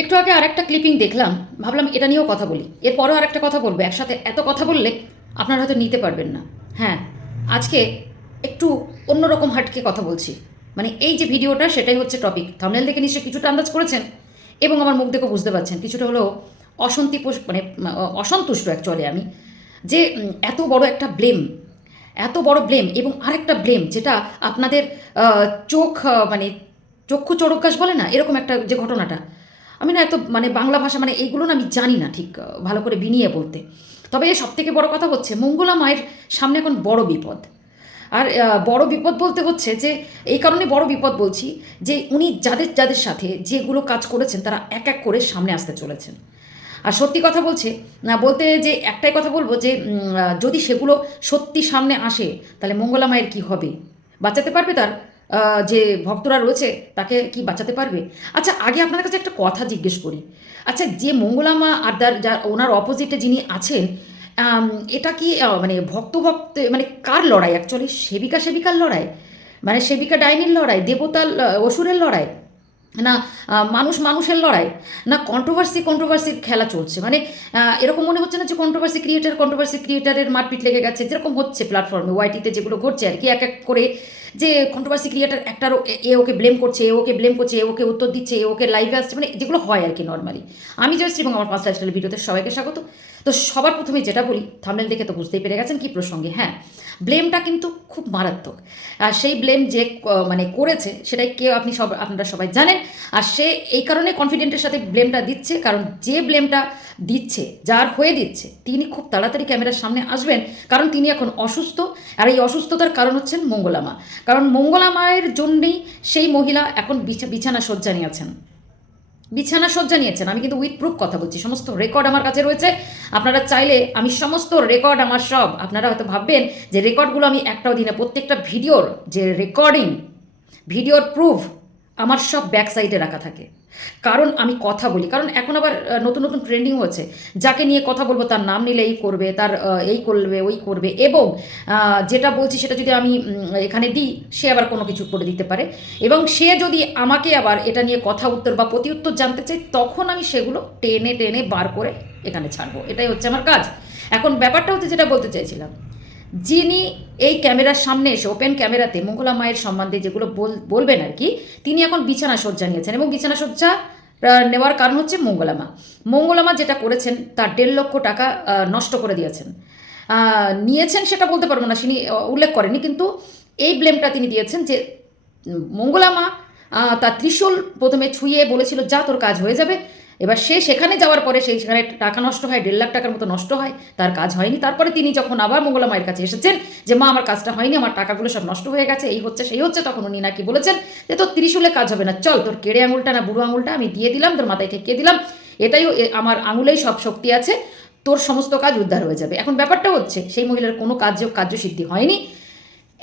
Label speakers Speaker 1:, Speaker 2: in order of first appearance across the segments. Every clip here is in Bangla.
Speaker 1: একটু আগে আরেকটা ক্লিপিং দেখলাম ভাবলাম এটা নিয়েও কথা বলি এরপরও আরেকটা কথা বলবো একসাথে এত কথা বললে আপনারা হয়তো নিতে পারবেন না হ্যাঁ আজকে একটু অন্যরকম হাটকে কথা বলছি মানে এই যে ভিডিওটা সেটাই হচ্ছে টপিক থামনেল দেখে নিশ্চয়ই কিছুটা আন্দাজ করেছেন এবং আমার মুখ দেখেও বুঝতে পারছেন কিছুটা হলেও অশান্তি মানে অসন্তুষ্ট অ্যাকচুয়ালি আমি যে এত বড় একটা ব্লেম এত বড় ব্লেম এবং আরেকটা ব্লেম যেটা আপনাদের চোখ মানে চক্ষু চড়কাশ বলে না এরকম একটা যে ঘটনাটা আমি না এত মানে বাংলা ভাষা মানে এইগুলো না আমি জানি না ঠিক ভালো করে বিনিয়ে বলতে তবে সব থেকে বড় কথা হচ্ছে মঙ্গলা মায়ের সামনে এখন বড় বিপদ আর বড় বিপদ বলতে হচ্ছে যে এই কারণে বড় বিপদ বলছি যে উনি যাদের যাদের সাথে যেগুলো কাজ করেছেন তারা এক এক করে সামনে আসতে চলেছেন আর সত্যি কথা বলছে না বলতে যে একটাই কথা বলবো যে যদি সেগুলো সত্যি সামনে আসে তাহলে মঙ্গলা মায়ের কী হবে বাঁচাতে পারবে তার যে ভক্তরা রয়েছে তাকে কি বাঁচাতে পারবে আচ্ছা আগে আপনাদের কাছে একটা কথা জিজ্ঞেস করি আচ্ছা যে মঙ্গলামা আর যার ওনার অপোজিটে যিনি আছেন এটা কি মানে ভক্ত ভক্ত মানে কার লড়াই অ্যাকচুয়ালি সেবিকা সেবিকার লড়াই মানে সেবিকা ডাইনির লড়াই দেবতার অসুরের লড়াই না মানুষ মানুষের লড়াই না কন্ট্রোভার্সি কন্ট্রোভার্সির খেলা চলছে মানে এরকম মনে হচ্ছে না যে কন্ট্রোভার্সি ক্রিয়েটার কন্ট্রোভার্সি ক্রিয়েটারের মারপিট লেগে গেছে যেরকম হচ্ছে প্ল্যাটফর্মে ওয়াইটিতে যেগুলো ঘটছে আর কি এক এক করে যে কন্ট্রোভার্সি ক্রিয়েটার একটারও এ ওকে ব্লেম করছে এ ওকে ব্লেম করছে এ ওকে উত্তর দিচ্ছে এ ওকে লাইভে আসছে মানে যেগুলো হয় আর কি নর্মালি আমি জয়শ্রী এবং আমার পাঁচ লাইফস্টাইল ভিডিওতে সবাইকে স্বাগত তো সবার প্রথমে যেটা বলি থামলেন দেখে তো বুঝতেই পেরে গেছেন কি প্রসঙ্গে হ্যাঁ ব্লেমটা কিন্তু খুব মারাত্মক আর সেই ব্লেম যে মানে করেছে সেটাই কেউ আপনি সব আপনারা সবাই জানেন আর সে এই কারণে কনফিডেন্টের সাথে ব্লেমটা দিচ্ছে কারণ যে ব্লেমটা দিচ্ছে যার হয়ে দিচ্ছে তিনি খুব তাড়াতাড়ি ক্যামেরার সামনে আসবেন কারণ তিনি এখন অসুস্থ আর এই অসুস্থতার কারণ হচ্ছেন মঙ্গলামা কারণ মঙ্গলামায়ের জন্যেই সেই মহিলা এখন বিছানা শয্যা নিয়েছেন বিছানা শয্যা নিয়েছেন আমি কিন্তু উইথ প্রুফ কথা বলছি সমস্ত রেকর্ড আমার কাছে রয়েছে আপনারা চাইলে আমি সমস্ত রেকর্ড আমার সব আপনারা হয়তো ভাববেন যে রেকর্ডগুলো আমি একটাও দিনে প্রত্যেকটা ভিডিওর যে রেকর্ডিং ভিডিওর প্রুফ আমার সব ব্যাক সাইডে রাখা থাকে কারণ আমি কথা বলি কারণ এখন আবার নতুন নতুন ট্রেন্ডিং হচ্ছে যাকে নিয়ে কথা বলবো তার নাম নিলে এই করবে তার এই করবে ওই করবে এবং যেটা বলছি সেটা যদি আমি এখানে দিই সে আবার কোনো কিছু করে দিতে পারে এবং সে যদি আমাকে আবার এটা নিয়ে কথা উত্তর বা প্রতি উত্তর জানতে চাই তখন আমি সেগুলো টেনে টেনে বার করে এখানে ছাড়বো এটাই হচ্ছে আমার কাজ এখন ব্যাপারটা হচ্ছে যেটা বলতে চাইছিলাম যিনি এই ক্যামেরার সামনে এসে ওপেন ক্যামেরাতে মঙ্গলা মায়ের সম্বন্ধে যেগুলো বলবেন আর কি তিনি এখন বিছানা শয্যা নিয়েছেন এবং বিছানা শয্যা নেওয়ার কারণ হচ্ছে মঙ্গলামা মঙ্গলামা যেটা করেছেন তার দেড় লক্ষ টাকা নষ্ট করে দিয়েছেন নিয়েছেন সেটা বলতে পারবো না তিনি উল্লেখ করেনি কিন্তু এই ব্লেমটা তিনি দিয়েছেন যে মঙ্গলামা তার ত্রিশূল প্রথমে ছুঁয়ে বলেছিল যা তোর কাজ হয়ে যাবে এবার সে সেখানে যাওয়ার পরে সেই সেখানে টাকা নষ্ট হয় দেড় লাখ টাকার মতো নষ্ট হয় তার কাজ হয়নি তারপরে তিনি যখন আবার মঙ্গলা মায়ের কাছে এসেছেন যে মা আমার কাজটা হয়নি আমার টাকাগুলো সব নষ্ট হয়ে গেছে এই হচ্ছে সেই হচ্ছে তখন উনি নাকি বলেছেন যে তোর ত্রিশুলে কাজ হবে না চল তোর কেড়ে আঙুলটা না বুড়ো আঙুলটা আমি দিয়ে দিলাম তোর মাথায় ঠেকিয়ে দিলাম এটাই আমার আঙুলেই সব শক্তি আছে তোর সমস্ত কাজ উদ্ধার হয়ে যাবে এখন ব্যাপারটা হচ্ছে সেই মহিলার কোনো কার্য সিদ্ধি হয়নি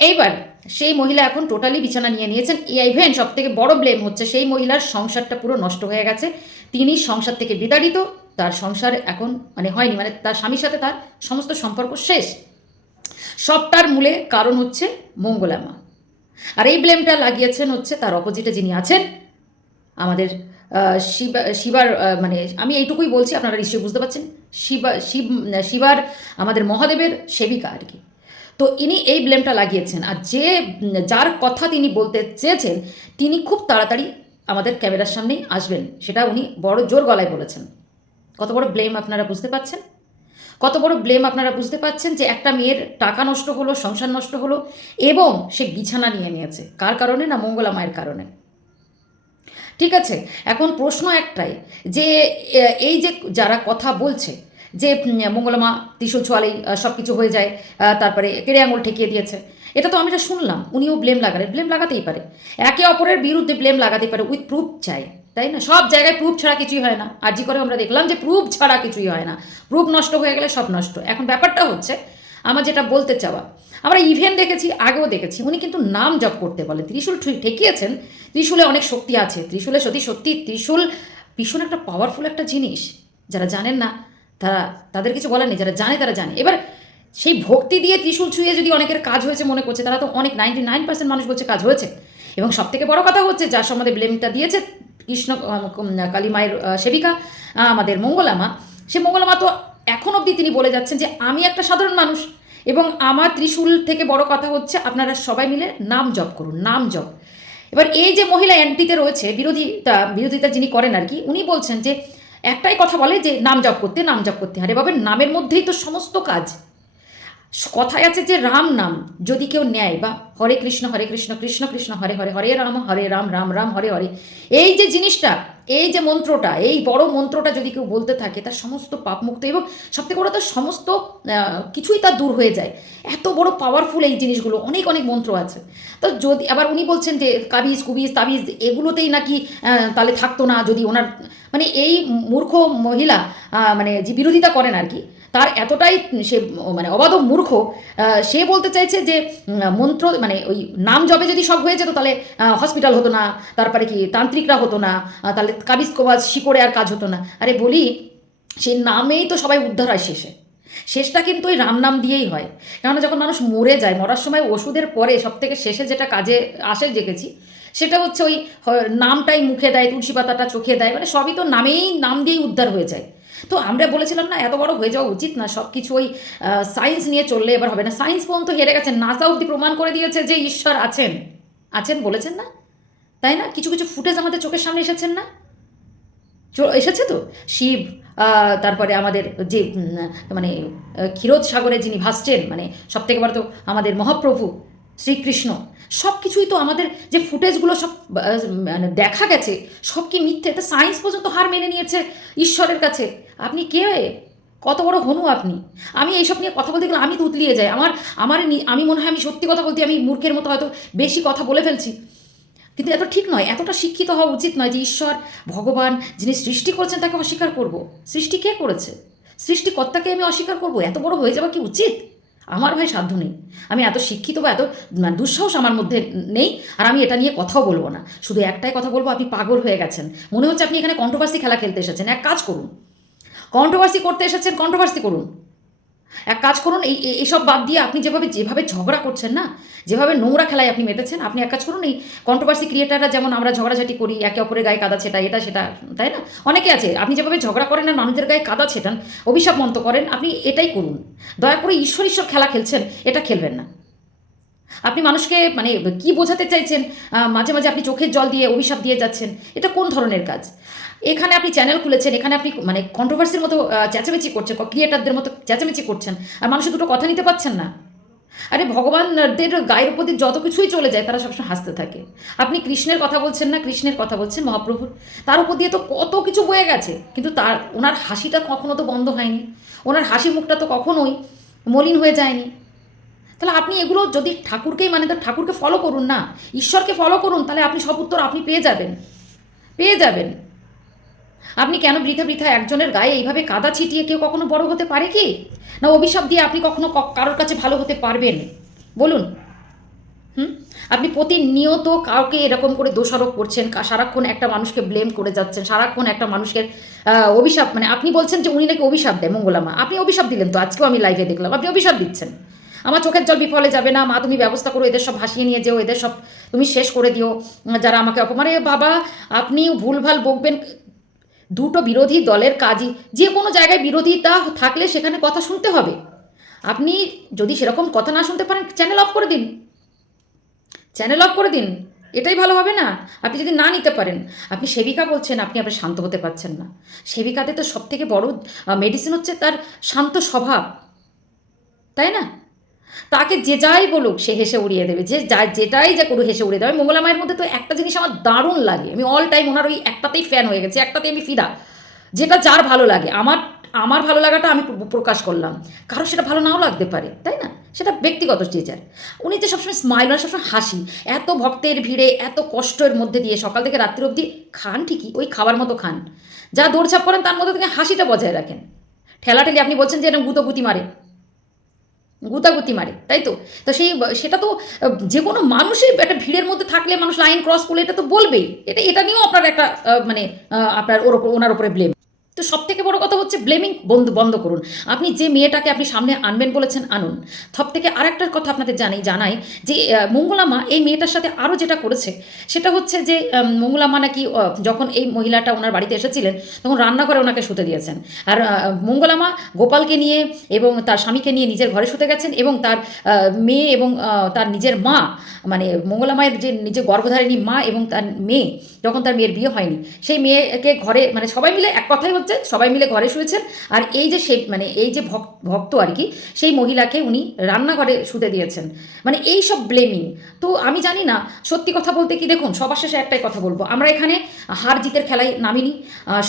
Speaker 1: এইবার সেই মহিলা এখন টোটালি বিছানা নিয়ে নিয়েছেন ইভেন সব থেকে বড় ব্লেম হচ্ছে সেই মহিলার সংসারটা পুরো নষ্ট হয়ে গেছে তিনি সংসার থেকে বিতাড়িত তার সংসার এখন মানে হয়নি মানে তার স্বামীর সাথে তার সমস্ত সম্পর্ক শেষ সবটার মূলে কারণ হচ্ছে মঙ্গলামা আর এই ব্লেমটা লাগিয়েছেন হচ্ছে তার অপোজিটে যিনি আছেন আমাদের শিবা শিবার মানে আমি এইটুকুই বলছি আপনারা নিশ্চয়ই বুঝতে পারছেন শিবা শিব শিবার আমাদের মহাদেবের সেবিকা আর কি তো ইনি এই ব্লেমটা লাগিয়েছেন আর যে যার কথা তিনি বলতে চেয়েছেন তিনি খুব তাড়াতাড়ি আমাদের ক্যামেরার সামনেই আসবেন সেটা উনি বড় জোর গলায় বলেছেন কত বড় ব্লেম আপনারা বুঝতে পাচ্ছেন কত বড় ব্লেম আপনারা বুঝতে পাচ্ছেন যে একটা মেয়ের টাকা নষ্ট হলো সংসার নষ্ট হলো এবং সে বিছানা নিয়ে নিয়েছে কার কারণে না মঙ্গলা মায়ের কারণে ঠিক আছে এখন প্রশ্ন একটাই যে এই যে যারা কথা বলছে যে মঙ্গলামা ত্রিশুল ছোয়ালেই সব কিছু হয়ে যায় তারপরে কেড়ে আঙুল ঠেকিয়ে দিয়েছে এটা তো আমি এটা শুনলাম উনিও ব্লেম লাগালে ব্লেম লাগাতেই পারে একে অপরের বিরুদ্ধে ব্লেম লাগাতে পারে উইথ প্রুফ চাই তাই না সব জায়গায় প্রুফ ছাড়া কিছুই হয় না আর জি করে আমরা দেখলাম যে প্রুফ ছাড়া কিছুই হয় না প্রুফ নষ্ট হয়ে গেলে সব নষ্ট এখন ব্যাপারটা হচ্ছে আমার যেটা বলতে চাওয়া আমরা ইভেন দেখেছি আগেও দেখেছি উনি কিন্তু নাম জপ করতে বলেন ত্রিশুল ঠেকিয়েছেন ত্রিশুলে অনেক শক্তি আছে ত্রিশুলে সত্যি সত্যি ত্রিশুল ভীষণ একটা পাওয়ারফুল একটা জিনিস যারা জানেন না তারা তাদের কিছু বলার নেই যারা জানে তারা জানে এবার সেই ভক্তি দিয়ে ত্রিশূল ছুঁয়ে যদি অনেকের কাজ হয়েছে মনে করছে তারা তো অনেক নাইনটি নাইন পার্সেন্ট মানুষ বলছে কাজ হয়েছে এবং সব থেকে বড় কথা হচ্ছে যার সম্বন্ধে ব্লেমটা দিয়েছে কৃষ্ণ কালীমায়ের সেবিকা আমাদের মঙ্গলামা সে মঙ্গলামা তো এখন অবধি তিনি বলে যাচ্ছেন যে আমি একটা সাধারণ মানুষ এবং আমার ত্রিশূল থেকে বড় কথা হচ্ছে আপনারা সবাই মিলে নাম জপ করুন নাম জপ এবার এই যে মহিলা অ্যান্টিতে রয়েছে বিরোধিতা বিরোধিতা যিনি করেন আর কি উনি বলছেন যে একটাই কথা বলে যে নাম জপ করতে নাম জপ করতে আরে বাবা নামের মধ্যেই তো সমস্ত কাজ কথায় আছে যে রাম নাম যদি কেউ নেয় বা হরে কৃষ্ণ হরে কৃষ্ণ কৃষ্ণ কৃষ্ণ হরে হরে হরে রাম হরে রাম রাম রাম হরে হরে এই যে জিনিসটা এই যে মন্ত্রটা এই বড় মন্ত্রটা যদি কেউ বলতে থাকে তার সমস্ত পাপমুক্ত এবং সবথেকে বড় তার সমস্ত কিছুই তার দূর হয়ে যায় এত বড় পাওয়ারফুল এই জিনিসগুলো অনেক অনেক মন্ত্র আছে তো যদি আবার উনি বলছেন যে কাবিজ কুবিজ তাবিজ এগুলোতেই নাকি তাহলে থাকতো না যদি ওনার মানে এই মূর্খ মহিলা মানে যে বিরোধিতা করেন আর কি তার এতটাই সে মানে অবাধ মূর্খ সে বলতে চাইছে যে মন্ত্র মানে ওই নাম জবে যদি সব হয়ে যেত তাহলে হসপিটাল হতো না তারপরে কি তান্ত্রিকরা হতো না তাহলে কাবিজ কবাজ শিকড়ে আর কাজ হতো না আরে বলি সেই নামেই তো সবাই উদ্ধার হয় শেষে শেষটা কিন্তু ওই রাম নাম দিয়েই হয় কেননা যখন মানুষ মরে যায় মরার সময় ওষুধের পরে সব থেকে শেষে যেটা কাজে আসে দেখেছি সেটা হচ্ছে ওই নামটাই মুখে দেয় তুলসী পাতাটা চোখে দেয় মানে সবই তো নামেই নাম দিয়েই উদ্ধার হয়ে যায় তো আমরা বলেছিলাম না এত বড় হয়ে যাওয়া উচিত না সব কিছু ওই সায়েন্স নিয়ে চললে এবার হবে না সায়েন্স পর্যন্ত হেরে গেছে নাসা অব্দি প্রমাণ করে দিয়েছে যে ঈশ্বর আছেন আছেন বলেছেন না তাই না কিছু কিছু ফুটেজ আমাদের চোখের সামনে এসেছেন না এসেছে তো শিব তারপরে আমাদের যে মানে ক্ষীরোদ সাগরে যিনি ভাসছেন মানে সবথেকে বড় তো আমাদের মহাপ্রভু শ্রীকৃষ্ণ সব কিছুই তো আমাদের যে ফুটেজগুলো সব মানে দেখা গেছে সব কি মিথ্যে তা সায়েন্স পর্যন্ত হার মেনে নিয়েছে ঈশ্বরের কাছে আপনি কে কত বড় হনু আপনি আমি এইসব নিয়ে কথা বলতে গেলে আমি তো উতলিয়ে যাই আমার আমার আমি মনে হয় আমি সত্যি কথা বলতে আমি মূর্খের মতো হয়তো বেশি কথা বলে ফেলছি কিন্তু এত ঠিক নয় এতটা শিক্ষিত হওয়া উচিত নয় যে ঈশ্বর ভগবান যিনি সৃষ্টি করছেন তাকে অস্বীকার করব সৃষ্টি কে করেছে সৃষ্টিকর্তাকে আমি অস্বীকার করব এত বড় হয়ে যাওয়া কি উচিত আমার ভাই সাধ্য নেই আমি এত শিক্ষিত বা এত মানে দুঃসাহস আমার মধ্যে নেই আর আমি এটা নিয়ে কথাও বলবো না শুধু একটাই কথা বলবো আপনি পাগল হয়ে গেছেন মনে হচ্ছে আপনি এখানে কন্ট্রোভার্সি খেলা খেলতে এসেছেন এক কাজ করুন কন্ট্রোভার্সি করতে এসেছেন কন্ট্রোভার্সি করুন এক কাজ করুন এই এইসব বাদ দিয়ে আপনি যেভাবে যেভাবে ঝগড়া করছেন না যেভাবে নোংরা খেলায় আপনি মেতেছেন আপনি এক কাজ করুন এই কন্ট্রোভার্সি ক্রিয়েটাররা যেমন আমরা ঝগড়াঝাটি করি একে অপরের গায়ে কাদা ছেটা এটা সেটা তাই না অনেকে আছে আপনি যেভাবে ঝগড়া করেন আর মানুষদের গায়ে কাদা ছেটান অভিশাপ মন্ত করেন আপনি এটাই করুন দয়া করে ঈশ্বর ঈশ্বর খেলা খেলছেন এটা খেলবেন না আপনি মানুষকে মানে কি বোঝাতে চাইছেন মাঝে মাঝে আপনি চোখের জল দিয়ে অভিশাপ দিয়ে যাচ্ছেন এটা কোন ধরনের কাজ এখানে আপনি চ্যানেল খুলেছেন এখানে আপনি মানে কন্ট্রোভার্সির মতো চেঁচামেচি করছেন ক্রিয়েটারদের মতো চেঁচামেচি করছেন আর মানুষের দুটো কথা নিতে পারছেন না আরে ভগবানদের গায়ের উপর দিয়ে যত কিছুই চলে যায় তারা সবসময় হাসতে থাকে আপনি কৃষ্ণের কথা বলছেন না কৃষ্ণের কথা বলছেন মহাপ্রভুর তার উপর দিয়ে তো কত কিছু বয়ে গেছে কিন্তু তার ওনার হাসিটা কখনো তো বন্ধ হয়নি ওনার হাসি মুখটা তো কখনোই মলিন হয়ে যায়নি তাহলে আপনি এগুলো যদি ঠাকুরকেই মানে তো ঠাকুরকে ফলো করুন না ঈশ্বরকে ফলো করুন তাহলে আপনি সব উত্তর আপনি পেয়ে যাবেন পেয়ে যাবেন আপনি কেন বৃথা বৃথা একজনের গায়ে এইভাবে কাদা ছিটিয়ে কেউ কখনো বড় হতে পারে কি না অভিশাপ দিয়ে আপনি কখনো কারোর কাছে ভালো হতে পারবেন বলুন হুম আপনি প্রতিনিয়ত কাউকে এরকম করে দোষারোপ করছেন সারাক্ষণ একটা মানুষকে ব্লেম করে যাচ্ছেন সারাক্ষণ একটা মানুষকে অভিশাপ মানে আপনি বলছেন যে উনি নাকি অভিশাপ দেয় মঙ্গলামা আপনি অভিশাপ দিলেন তো আজকেও আমি লাইভে দেখলাম আপনি অভিশাপ দিচ্ছেন আমার চোখের জল বিফলে যাবে না মা তুমি ব্যবস্থা করো এদের সব ভাসিয়ে নিয়ে যেও এদের সব তুমি শেষ করে দিও যারা আমাকে অপমানে মানে বাবা আপনি ভুলভাল বকবেন দুটো বিরোধী দলের কাজই যে কোনো জায়গায় বিরোধিতা থাকলে সেখানে কথা শুনতে হবে আপনি যদি সেরকম কথা না শুনতে পারেন চ্যানেল অফ করে দিন চ্যানেল অফ করে দিন এটাই ভালো হবে না আপনি যদি না নিতে পারেন আপনি সেবিকা বলছেন আপনি আপনার শান্ত হতে পারছেন না সেবিকাতে তো সবথেকে বড় মেডিসিন হচ্ছে তার শান্ত স্বভাব তাই না তাকে যে যাই বলুক সে হেসে উড়িয়ে দেবে যে যা যেটাই যা করুক হেসে উড়িয়ে দেবে মোগলা মায়ের মধ্যে তো একটা জিনিস আমার দারুণ লাগে আমি অল টাইম ওনার ওই একটাতেই ফ্যান হয়ে গেছে একটাতেই আমি ফিদা যেটা যার ভালো লাগে আমার আমার ভালো লাগাটা আমি প্রকাশ করলাম কারো সেটা ভালো নাও লাগতে পারে তাই না সেটা ব্যক্তিগত টিচার উনি যে সবসময় স্মাইল আর সবসময় হাসি এত ভক্তের ভিড়ে এত কষ্টের মধ্যে দিয়ে সকাল থেকে রাত্রি অবধি খান ঠিকই ওই খাবার মতো খান যা দৌড়ছাপ করেন তার মধ্যে থেকে হাসিটা বজায় রাখেন ঠেলাঠেলি আপনি বলছেন যে এরকম গুঁতোগুতি মারে গুতাগুতি মারে তাই তো তো সেই সেটা তো যে কোনো মানুষের একটা ভিড়ের মধ্যে থাকলে মানুষ লাইন ক্রস করলে এটা তো বলবেই এটা এটা নিয়েও আপনার একটা মানে আপনার ওর ওনার ওপরে ব্লেম তো সব থেকে বড় কথা হচ্ছে ব্লেমিং বন্ধ বন্ধ করুন আপনি যে মেয়েটাকে আপনি সামনে আনবেন বলেছেন আনুন সব থেকে আরেকটার কথা আপনাদের জানাই জানাই যে মঙ্গলামা এই মেয়েটার সাথে আরও যেটা করেছে সেটা হচ্ছে যে মঙ্গলামা নাকি যখন এই মহিলাটা ওনার বাড়িতে এসেছিলেন তখন রান্নাঘরে ওনাকে শুতে দিয়েছেন আর মঙ্গলামা গোপালকে নিয়ে এবং তার স্বামীকে নিয়ে নিজের ঘরে শুতে গেছেন এবং তার মেয়ে এবং তার নিজের মা মানে মঙ্গলামায়ের যে নিজের গর্ভধারিণী মা এবং তার মেয়ে যখন তার মেয়ের বিয়ে হয়নি সেই মেয়েকে ঘরে মানে সবাই মিলে এক কথাই হচ্ছে সবাই মিলে ঘরে শুয়েছেন আর এই যে সে মানে এই যে ভক্ত আর কি সেই মহিলাকে উনি রান্নাঘরে শুতে দিয়েছেন মানে এই সব ব্লেমিং তো আমি জানি না সত্যি কথা বলতে কি দেখুন সবার শেষে একটাই কথা বলবো আমরা এখানে হার জিতের খেলায় নামিনি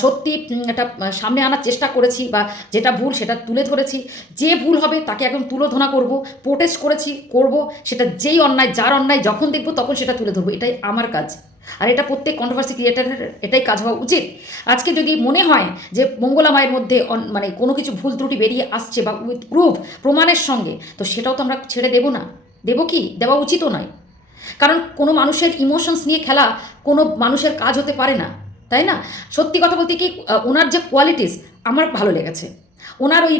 Speaker 1: সত্যি এটা সামনে আনার চেষ্টা করেছি বা যেটা ভুল সেটা তুলে ধরেছি যে ভুল হবে তাকে একদম তুলোধনা করব প্রোটেস্ট করেছি করব সেটা যেই অন্যায় যার অন্যায় যখন দেখবো তখন সেটা তুলে ধরবো এটাই আমার কাজ আর এটা প্রত্যেক কন্ট্রোভার্সি ক্রিয়েটারের এটাই কাজ হওয়া উচিত আজকে যদি মনে হয় যে মঙ্গলা মায়ের মধ্যে মানে কোনো কিছু ভুল ত্রুটি বেরিয়ে আসছে বা উইথ প্রুফ প্রমাণের সঙ্গে তো সেটাও তো আমরা ছেড়ে দেবো না দেবো কি দেওয়া উচিতও নয় কারণ কোনো মানুষের ইমোশনস নিয়ে খেলা কোনো মানুষের কাজ হতে পারে না তাই না সত্যি কথা বলতে কি ওনার যে কোয়ালিটিস আমার ভালো লেগেছে ওনার ওই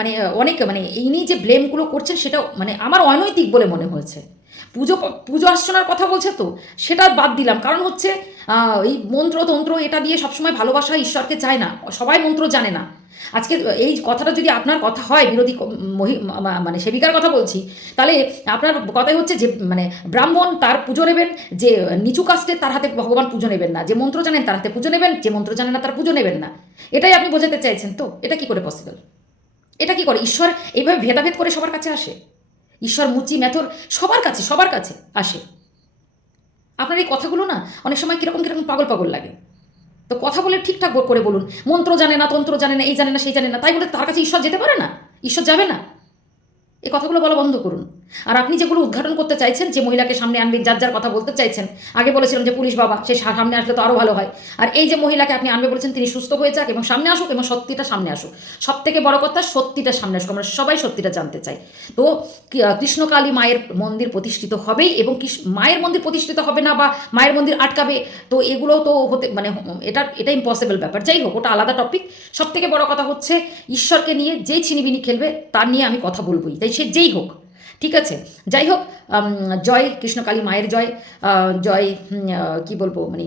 Speaker 1: মানে অনেক মানে ইনি যে ব্লেমগুলো করছেন সেটা মানে আমার অনৈতিক বলে মনে হয়েছে পুজো পুজো অর্চনার কথা বলছে তো সেটা বাদ দিলাম কারণ হচ্ছে এই মন্ত্র তন্ত্র এটা দিয়ে সবসময় ভালোবাসা ঈশ্বরকে চায় না সবাই মন্ত্র জানে না আজকে এই কথাটা যদি আপনার কথা হয় বিরোধী মহি মানে সেবিকার কথা বলছি তাহলে আপনার কথাই হচ্ছে যে মানে ব্রাহ্মণ তার পুজো নেবেন যে নিচু কাস্টের তার হাতে ভগবান পুজো নেবেন না যে মন্ত্র জানেন তার হাতে পুজো নেবেন যে মন্ত্র জানেন না তার পুজো নেবেন না এটাই আপনি বোঝাতে চাইছেন তো এটা কি করে পসিবল এটা কি করে ঈশ্বর এইভাবে ভেদাভেদ করে সবার কাছে আসে ঈশ্বর মুচি ম্যাথর সবার কাছে সবার কাছে আসে আপনার এই কথাগুলো না অনেক সময় কীরকম কীরকম পাগল পাগল লাগে তো কথা বলে ঠিকঠাক করে বলুন মন্ত্র জানে না তন্ত্র জানে না এই জানে না সেই জানে না তাই বলে তার কাছে ঈশ্বর যেতে পারে না ঈশ্বর যাবে না এই কথাগুলো বলা বন্ধ করুন আর আপনি যেগুলো উদ্ঘাটন করতে চাইছেন যে মহিলাকে সামনে আনবেন যার যার কথা বলতে চাইছেন আগে বলেছিলাম যে পুলিশ বাবা সে সামনে আসলে তো আরও ভালো হয় আর এই যে মহিলাকে আপনি আনবে বলেছেন তিনি সুস্থ হয়ে যাক এবং সামনে আসুক এবং সত্যিটা সামনে আসুক সব থেকে বড় কথা সত্যিটা সামনে আসুক আমরা সবাই সত্যিটা জানতে চাই তো কৃষ্ণকালী মায়ের মন্দির প্রতিষ্ঠিত হবেই এবং মায়ের মন্দির প্রতিষ্ঠিত হবে না বা মায়ের মন্দির আটকাবে তো এগুলো তো হতে মানে এটা এটা ইম্পসিবল ব্যাপার যাই হোক ওটা আলাদা টপিক সব থেকে বড় কথা হচ্ছে ঈশ্বরকে নিয়ে যেই ছিনিবিনি খেলবে তার নিয়ে আমি কথা বলবোই তাই সে যেই হোক ঠিক আছে যাই হোক জয় কৃষ্ণকালী মায়ের জয় জয় কি বলবো মানে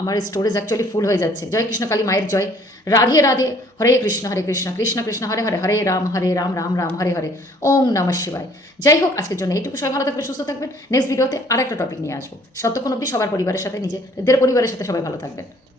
Speaker 1: আমার স্টোরেজ অ্যাকচুয়ালি ফুল হয়ে যাচ্ছে জয় কৃষ্ণকালী মায়ের জয় রাধে রাধে হরে কৃষ্ণ হরে কৃষ্ণ কৃষ্ণ কৃষ্ণ হরে হরে হরে রাম হরে রাম রাম রাম হরে হরে ওম নম শিবায় যাই হোক আজকের জন্য এইটুকু সবাই ভালো থাকবেন সুস্থ থাকবেন নেক্সট ভিডিওতে আর একটা টপিক নিয়ে আসবো সত্যক্ষণ অব্দি সবার পরিবারের সাথে নিজেদের পরিবারের সাথে সবাই ভালো থাকবেন